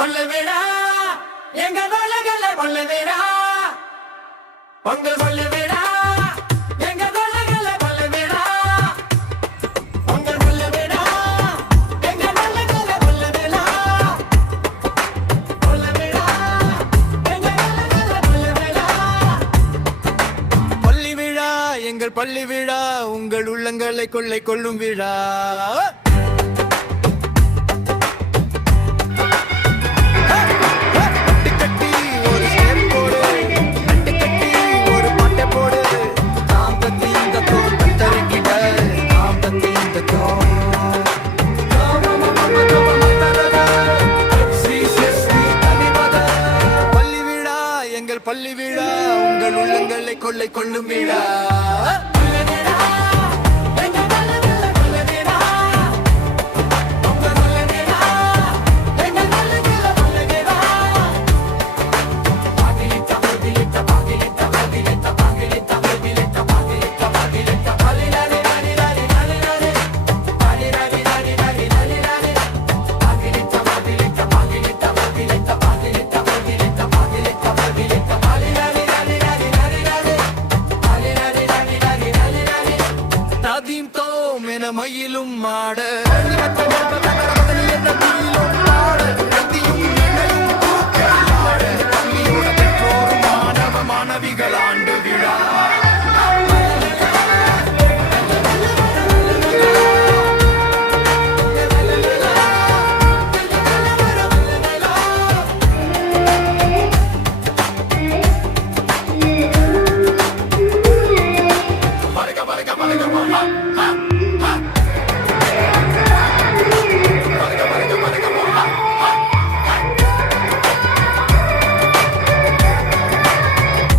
கொள்ளு விழா எங்க தொல்லைகளை கொள்ளு விழா பொங்கல் கொள்ளு விழா எங்க தொல்லைகளை கொள்ளு விழா பொங்கல் கொள்ளு விழா எங்க தொல்லைகளை கொள்ளு விழா கொள்ளு விழா எங்க தொல்லைகளை கொள்ளு விழா பள்ளி விழா எங்கள் பள்ளி விழா உங்கள் உள்ளங்களை கொள்ளை கொள்ளும் விழா பள்ளி விழா உங்கள் உள்ளங்களை கொள்ளை கொள்ளும் விழா